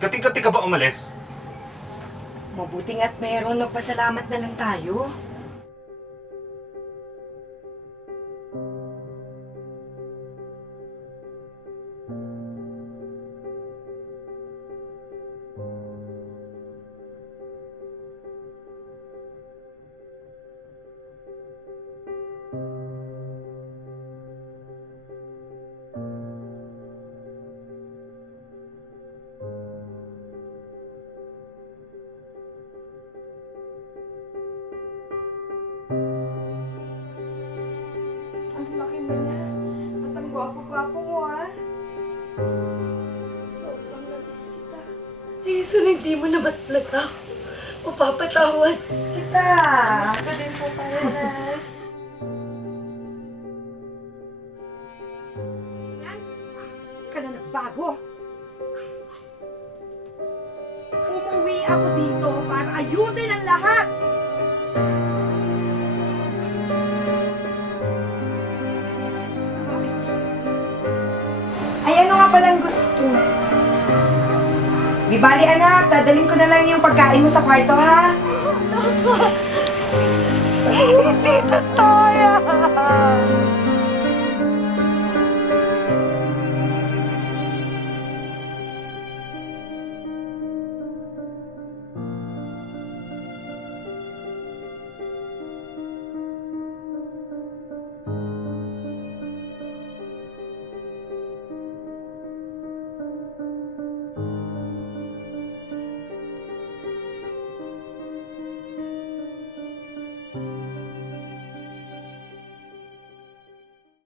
Gating-gating ka ba umalis? Mabuti nga't meron, magpasalamat na lang tayo. Ang laki mo na. At ang gwapo-gwapo mo, ha? Sobrang nabis kita. Jason, hindi mo na ba't mapapatawad kita. Gusto ko din po pala, Nay. Yan, ka na nagbago. Umuwi ako dito para ayusin ang lahat. Ay, ano nga palang gusto? Di bali anak, dadalhin ko na lang yung pagkain mo sa kwarto, ha?